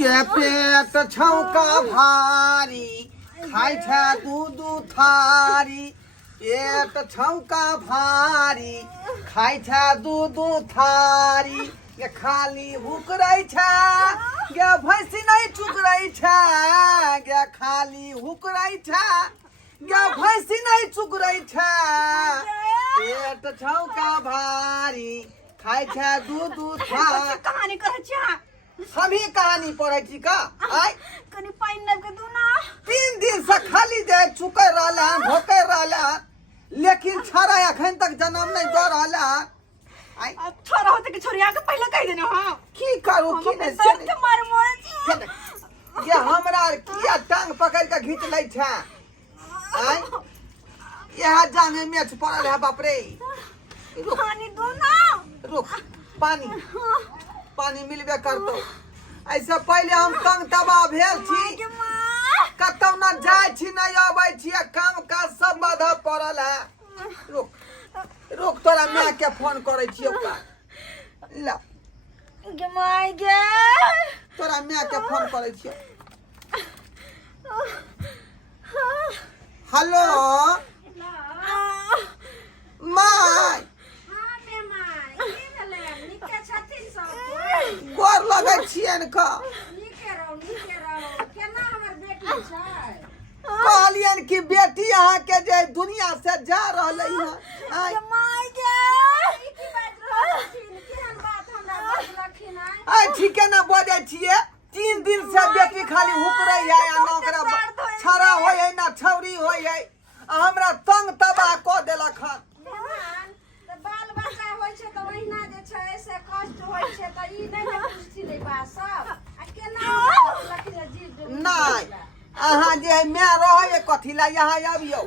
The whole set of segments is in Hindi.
ये पेट छौका भारी खाइ छ दूध थारी पेट छौका भारी खाइ छ दूध थारी ये खाली हुकरै छ ये भैंसी नहीं चुकरै छ ये खाली हुकरै छ ये भैंसी नहीं चुकरै छ पेट छौका भारी खाइ छ दूध थारी कहानी कहै छ हम ही कहानी पढ़े छी का आय कनी पाइन लग के दू ना 3 दिन से खाली दे चुके रहला भोके रहला लेकिन छारा अखन तक जन्म नहीं दे रहला आय छोरा होते के छोरिया के पहले कह देना हां की करू की नहीं दर्द के मारे मोरे छी ये हमरा किया टांग पकड़ के खींच लै छ आय यह जांगे में पड़ल है बाप रे पानी दो ना रुक पानी मिलबे करतो ऐसे पहले हम तंग तबा भेल छी कतौ न जाय छी न आबै छी काम का सब बाधा पड़ल है रुक तोरा माय के फोन करे छी ओका ला गे माय गे तोरा माय के फोन करे छी हेलो माय गोर लगै छियन का कहलियन कि बेटी अहाँ के जे दुनिया से जा रहलै है ठीके न बजै छियै 3 दिन से बेटी खाली हुकरै है या नौकरा छड़ा होय है ना छौरी होय है हमरा तंग तबाह क देलक हन बाल बच्चा होय छै त ओहिना जे छै से कष्ट होय छै त ई नै ने पुछती नै बा सब आ केना लखिया जीव नहीं अहाँ जे मैं रहे कथी ला यहाँ आबियो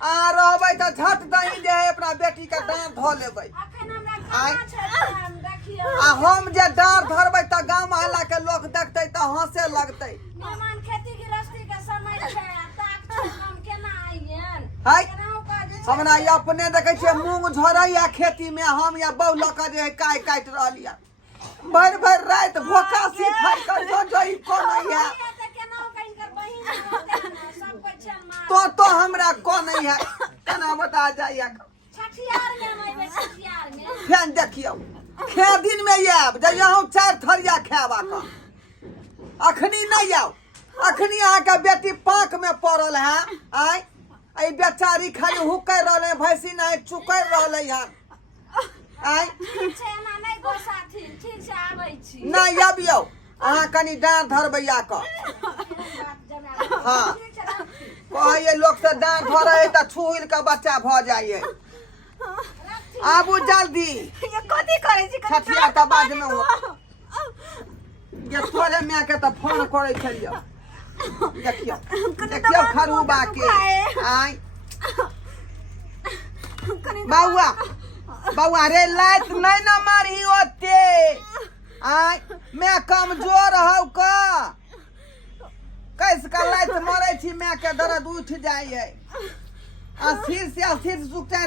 अहाँ रहबै त झट दही जे है अपना बेटी के डांर ध लेबै अखन हमरा खाना छै हम देखियो आ हम जे डांर धरबै त गांव मोहल्ला के लोग देखतै त हंसे लगतै मेहमान खेती गृहस्थी के समय छै ताक छै हम केना आइयन है केनाहु का जे हमरा ये अपने देखे छियै मूंग झरैया खेती में हम या बहु लक जे है काट रहलिया भर रात भोका से फाड़ कर जो ई कोन है तो हमरा कोन है केना बता जाइया छठियार में मैं छठियार में फेन देखियो खे दिन में आब जे यहाँ 4 थरिया खाबा का अखनी नहीं आओ अखनी अहाँ के बेटी पाक में पड़ल है आय आई बेचारी खाली हुकै रहले भैंसी नहीं चुकै रहले हन आय ठीक छै ना नहीं गो साथी ठीक से आबै छी नहीं आबियो अहाँ कनी डांर धरबैया का हाँ कहिए लोग से डांर धरे त छुहिल के बच्चा भ जाइए आबू जल्दी ये कथि करे छी छठिया त बाद में हो ये तोरे माय के त फोन करे छलियो देखियो खरूबा के आय बउआ रे लाइट नहीं न मारी ओते आय मैं कमजोर हौ का कैसे का लाइट मारे छी मैं के दर्द उठ जाइए सिर सुख जाए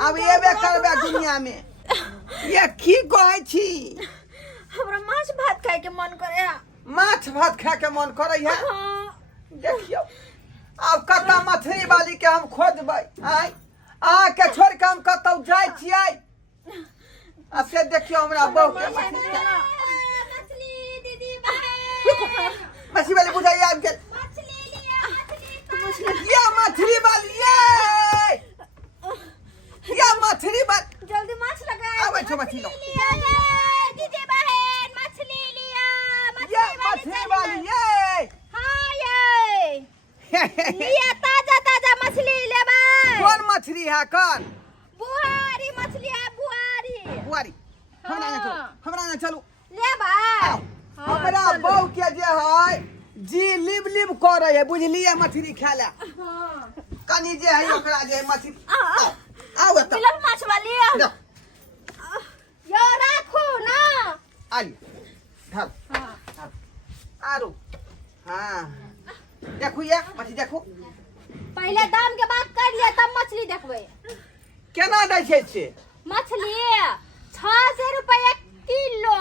अब एबे करबे दुनिया में ये की कहै छी हमरा माछ भात खाए के मन करे है माछ भात खाए के मन करे है देखियो अब कता मछली वाली के हम खोजबै आय आ के छोड़ के हम कतौ जाय छियै आ से देखियो हमरा बहू के मछली दीदी भाई मछली वाली बुझाई आब गेल मछली लिया ये मछली वाली ये मछली वाली जल्दी माछ लगा आबै छो मछली लो दीदी बहन मछली लिया ये मछली वाली ये हां ये लिया ताजा मछली लेबै कौन मछली है कौन बुआरी मछली है बुआरी हमरा ना चलू लेबै हमरा बहू के जे है जी लिब करे है बुझलिए मछली खाय ले कनी जे है ओकरा जे मछली आओ त मिलन माछ वाली यो राखू ना आई धर आरो हां देखू ये मछली देखू पहले दाम के बात कर लिया तब मछली देखबै केना दै छै से मछली 600 रुपया किलो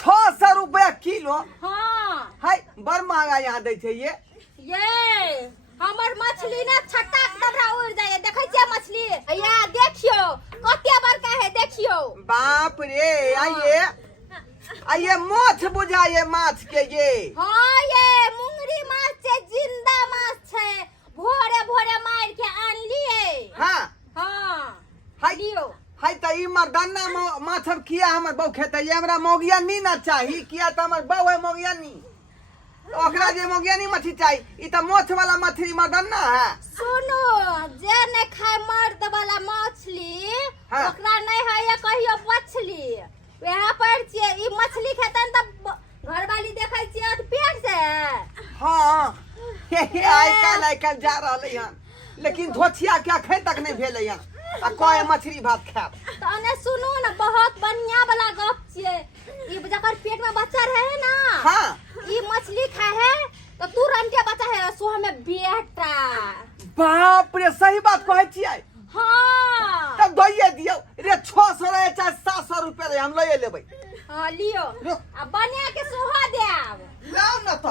600 रुपया किलो हाँ है बड़ महंगा यहाँ दै छै ये हमर मछली ने छटाक दबरा उड़ जाए देखै छियै मछली या देखियो कते बड़का है देखियो बाप रे आइए माछ बुझाइए माछ के ये हां ये मुंगरी माछ छै जिंदा माछ छै भोरे भोरे मार के आन लिए हां हां लियो है त ई मर्दाना माछ अब किया हमर बहू खेतै ये हमरा मोगिया नी ना चाही किया त हमर बहू है मोगिया नी ओकरा जे मोगिया नी मछली चाही ई त मोछ वाला मछली मर्दाना है सुनो जे ने खाय मर्द वाला मछली ओकरा नहीं है ये कहियो मछली वहाँ पर छियै ई मछली खेतन त घरवाली देखै छियै त पेट से हां आइ काल जा रहलै हन लेकिन धोथिया क्या खे तक नहीं भेलै हन आ कोई मछली भात खाब तने सुनो ना बहुत बढ़िया वाला गप छियै ई जकर पेट में बच्चा रहे ना हां ई मछली खाए है तो तुरंत के बच्चा है सो हमें बेटा बाप रे सही बात कहै छियै हां तब दइए दियो रे 600 रहे चाहे 700 रुपया रे हम लए लेबै हां लियो आ बना के सोहा देब लाओ न त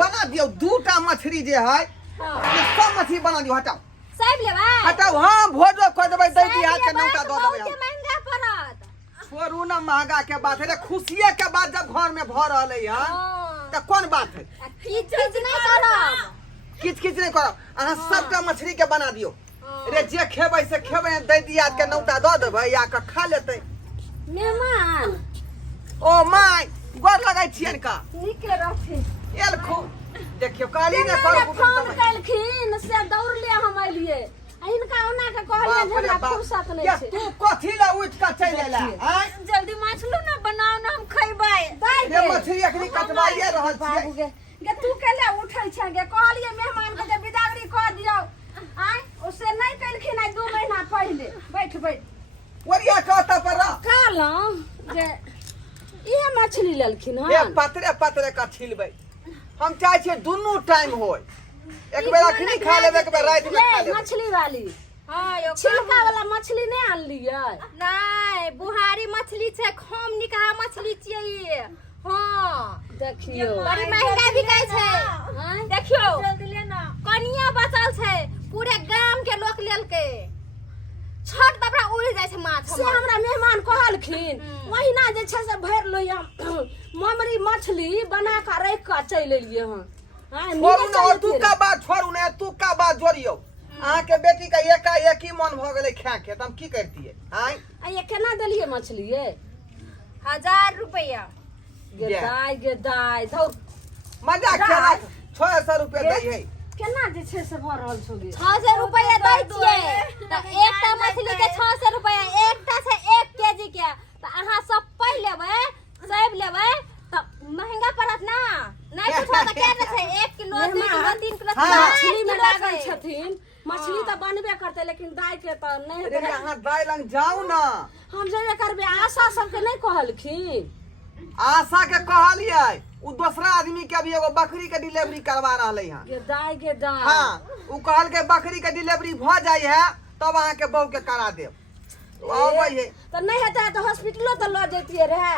बना दियो दूटा मछली जे है ये सब मछली बना दियो हटाओ सब लेबा हटाओ हां भोजो कह देबै दै दी हाथ के नौका दो देबै बहुत महंगा पड़त छोड़ू ना महंगा के बात है खुशिये के बाद जब घर में भ रहलै हन त कोन बात है किछ नहीं करब किछ नहीं करब अहाँ सबटा मछली के बना दियो रे जे खेबै से खेबै दै दी हाथ के नौका दो देबै या के खा लेतै मेहमान ओ माय गोर लगै छियन का नीके रहथिन एल खू देखियो काली ने फोन कलखिन से दौड़ले हम अइलिए इनका ओना के कहलिए जे हमरा फुर्सत नहीं छै तू कथि ला उठ के चल एला हैं जल्दी मछली ना बनाओ ना हम खइबै ये मछली अखनी कटवाइए रहल छियै गे तू केले उठै छै गे कहलिए मेहमान के जे बिदागरी क दियौ आइ ओसे नहीं कलखिन आई 2 महीना पहले बैठ ओरिया कहता पर कहलौं जे इहे मछली लेलखिन ये हन पतरे का छिलबै हम चाहे छियै दुनू टाइम होय एक बेर अखनी खा लेबै एक बेर रात में खा लेबै मछली वाली हां यो छिलका वाला मछली नहीं आनलिए नहीं बुहारी मछली छै खम निकाह मछली छियै ये हां देखियो बड़ी महंगा बिकाय छै देखियो जल्दी लेना कनिया बचल छै पूरे गांव के लोग लेलकै छट दबरा उड़ जाय छै माछ से हमरा मेहमान कहलखिन ओहिना जे छै से भर लो ममरी मछली बना के रख के चल एलिए हन छोड़ू ना तू का बात छोड़ू ना तू का बात जोड़ियो अहाँ के बेटी का एक ही मन भ गेलै खा के त हम की करतिए हैं आ ये केना देलिए मछली ये 1000 रुपया गे दाई धौ मजाक केना 600 रुपया दै है केना जे छै से भर रहल छौ गे 600 रुपया दै छियै त एकटा मछली के 600 रुपया एकटा छै 1 केजी के त अहाँ सब पै लेबै सब लेबै त महंगा पड़त ना नहीं कुछ त के छै 1 किलो 2 किलो 3 किलो मछली में लागल छथिन मछली त बनबे करते लेकिन दाई के त नहीं अरे अहाँ दाई लंग जाऊ ना हम जेबे करबे आशा सबके नहीं कहलखिन आशा के कहलिए उ दूसरा आदमी के अभी एगो बकरी के डिलीवरी करवा रहलै हन गे दाई हां उ कहल के बकरी के डिलीवरी भ जाई है तब अहाँ के बहू के करा देब आबै है त नहीं हेता त हॉस्पिटलो त ल जैतिए रहे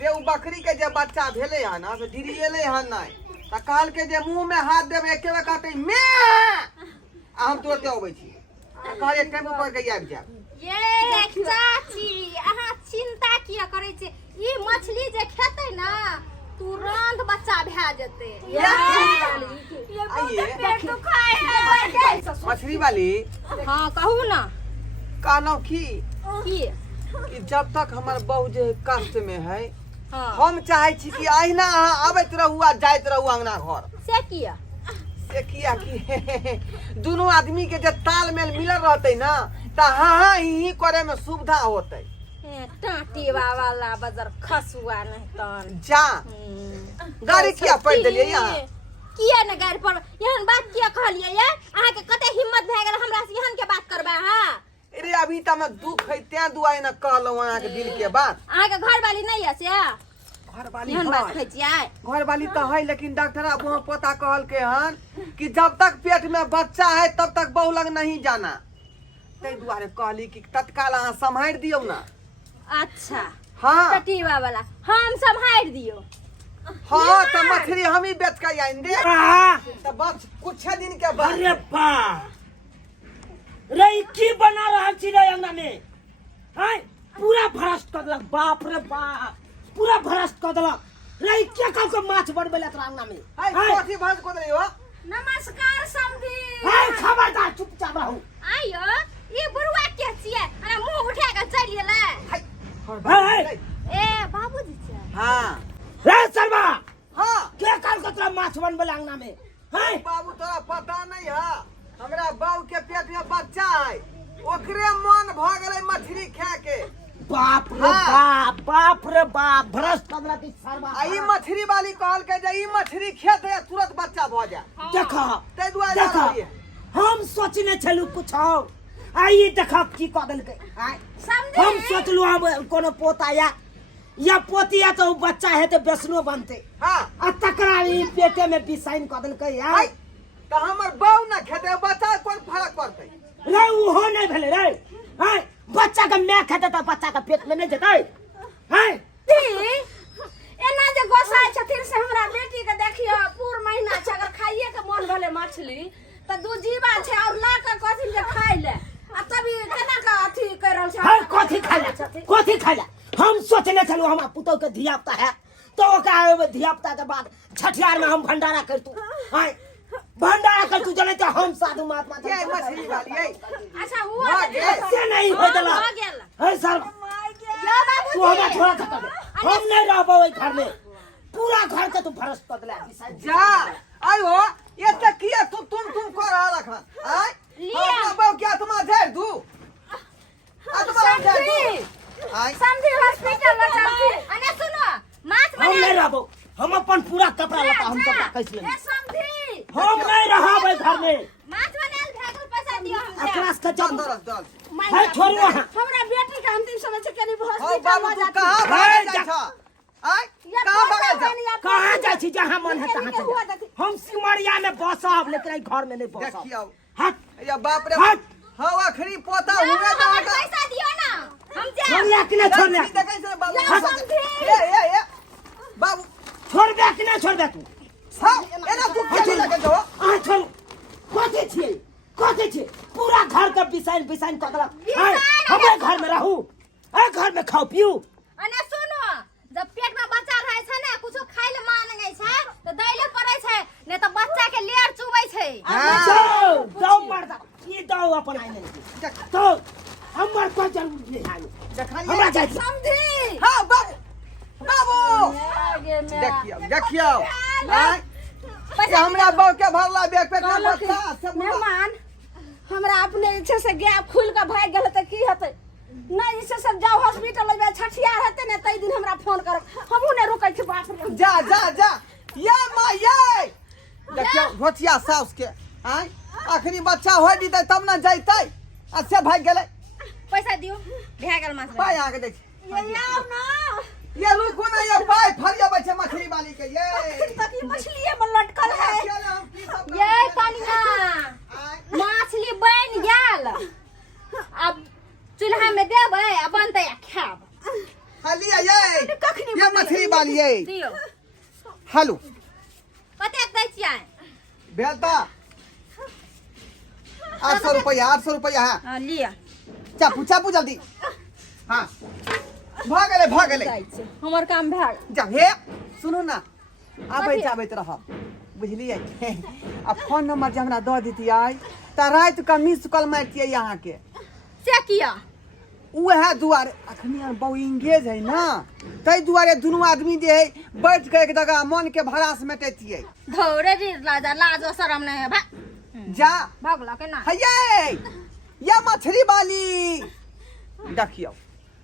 रे उ बकरी के जे बच्चा भेले हन ना से डिरिएले हन नहीं त कहल के जे मुंह में हाथ देब एके बेर कहते मैं आ हम तुरंत आबै छी कहलिए टेम्पू पर के आबि जाब ये चाची अहाँ चिंता किया करे छी ई मछली जे खेतै ना तुरंत बच्चा भै जेतै पेट दुखाय है मछली वाली हां कहू ना कहलौं की की जब तक हमर बहू जे कष्ट में है हां हम चाहे छी कि अहिना अहाँ आबैत रहू आ जाइत रहू अंगना घर से किया से किया कि दोनों आदमी के जे तालमेल मिलल रहते ना त हाँ ही करे में सुविधा होते टाटी वाला बाजार खसुआ नहीं तन जा गाड़ी किया पड़ देलिए यहाँ किया न गाड़ी पर यहन बात किया कहलिए ये अहाँ के कते हिम्मत भए गेल हमरा से यहन के बात करबा हां अरे अभी त मैं दुख है त्या दुआई न कहलौ अहाँ के दिल के बात अहाँ के घर वाली नहीं है से घर वाली यहन बात कहै छियै घर वाली तो है लेकिन डॉक्टर अब वहाँ पता कहल के हन कि जब तक पेट में बच्चा है तब तक बहू लग नहीं जाना ते दुआरे कहली कि तत्काल अहाँ संभाल दियो ना अच्छा हाँ टटीवा वाला हम संभाल दियो। हाँ तो मछली हम ही बेच के आएंगे तो बस कुछ दिन के बाद। अरे बा रे की बना रहा छी रे अंगना में हाय पूरा भ्रष्ट कर देलक बाप रे बाप पूरा भ्रष्ट कर देलक रे के कल को माछ बनबे ला अंगना में हाय कोठी भज को रही हो। नमस्कार समधी। हाय खबरदार चुपचाप रहू। आयो ये बुढ़वा के छिए अरे मुंह उठा के चल गेला। हाय ए बाबूजी छिए। हाँ रे शर्मा हाँ के कल को तोरा माछ बनबे ला अंगना में हाय बाबू तोरा पता नहीं है हमरा बाबू के पेट में बच्चा है ओकरे मन भ गेलै मछली खा के। बाप रे बाप बाप रे बाप भ्रष्ट कर देलक ई शर्मा। आ ई मछली वाली कहल के जे ई मछली खेत है तुरंत बच्चा भ जाए देखा तै दुआरे देखा रहिए। हम सोचने छलू कुछ और आई देखा की कह देलकै समधी हम सोचलू अब कोनो पोता या पोती या तो बच्चा है तो बेसनो बनते हाँ आ तकरा ई पेटे में बिसाइन कह देलकै हाय तो हमर बाऊ ना खेते बच्चा कोन फर्क पड़तै। रे उहो नहीं भेले रे हाय बच्चा के मैं खेते तो बच्चा के पेट में नहीं जेतै हाय एना जे गोसाई छथिन से हमरा बेटी के देखियो पूर महीना छै अगर खाइए के मन भेले मछली त दू जीवा छै और ला के कथि के खाइ ले आ तभी केना का अथी कर रहल छै हाय कथि खाइला हम सोचने छलू हमरा पुतौ के धियापुता है तो ओकरा धियापुता के बाद छठियार में हम भंडारा करतू हाय भंडारा करतू जने तो हम साधु महात्मा ये मछली वाली है अच्छा हुआ हाँ, ऐसे नहीं हो देला हो गेल। है सर यो तू बाबूजी हमें थोड़ा सा कर दे हम नहीं रह पावे घर में पूरा घर के तू भ्रष्ट कर देला जा आयो ये तकिया तुम कर रहा रखा आय लिया। अपना बाऊ क्या तुम झाड़ दू आत्मा झाड़ दू आय समधी हॉस्पिटल में चलती अने सुनो माछ हम नहीं बना रहबो हम अपन पूरा कपड़ा लता हम कपड़ा कैसे ए लेंगे समधी हम नहीं रहबे घर में माछ बनाल भेगल पैसा दियो हमसे। अकरास के जब दल है छोड़ू वहां हमरा बेटी के अंतिम समय से कनी हो हॉस्पिटल बाबू में तू जाती कहां भागे जाय छ आय कहां भागे जा कहां जाय छी जहां मन है तहां चल जा। हम सिमरिया में बसब लेकिन आई घर में नहीं बसब देखियो हट या बाप रे हट हो आखरी पोता यो, हुए हमर तो पैसा दियो ना हम जा। छोड़ ले कि नहीं छोड़ ले देखै से बाबू या समझी। ए बाबू छोड़ दे कि नहीं छोड़ दे तू हां एना तू के लगे जो आ छोड़ कथी छियै पूरा घर के बिसाइन कर देलक हमें घर में रहू घर में खाओ पियो अने सुनो जब पेट में बच्चा रहे छै ना कुछो खाइ ले मान गई छै तो दैले पड़ै छै नै तो बच्चा के लेर चुबै छै। दो मर्दा ये दो अपन आइ नहीं तो हमर कोई जरूरत नहीं है हमरा जाय समधी हां बाबू देखियो आय पैसा हमरा बाऊ के भरला बैग पेट में बच्चा सब मेहमान हमरा अपने इच्छा से गैप खुल के भाग गेल त की हेतै नहीं इच्छा से जाओ हॉस्पिटल में छठियार हेतै ने तई दिन हमरा फोन करब हमहू ने रुकै छी बाप रे जा ये मां ये देखियो भोटिया साउस के आय आखरी बच्चा होय दितै तब ना जइतै आ से भाग गेलै पैसा दियो भेगल माछ पाय आके देख ये आओ ना ये रुको ना ये पाय फरिया बच्चे मछली वाली के ये तक ये मछली में लटकल है ये कनिया मछली बन गेल अब चूल्हा में देबै आ बनतै आ खाब। खाली ये मछली वाली ये दियो हेलो कते दै छियै बेलता 800 रुपया है हां लिया चापू जल्दी हाँ भाग गेले हमर काम भए जा हे सुनू ना आबैत रह बुझलिए आ फोन नंबर जे हमरा दऽ दितियै त रात के मिस कॉल मारतियै यहाँ के से किया उहे दुआरे अखनी बहु इंगेज है ना तै दुआरे दुनू आदमी जे है बैठ के एक जगह मन के भड़ास मेटैतियै धौरे रे राजा लाज शरम नहीं है भाग जा भागला के ना हये ये मछली वाली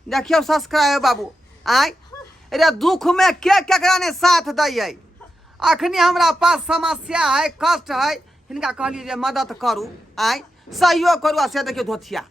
देखियो सब्सक्राइब बाबू आय रे दुख में के केकरा ने साथ दै अखनी हमरा पास समस्या है कष्ट है हिनका कहलिए जे मदद करू आय सहयोग करू आ से देखियो धोथिया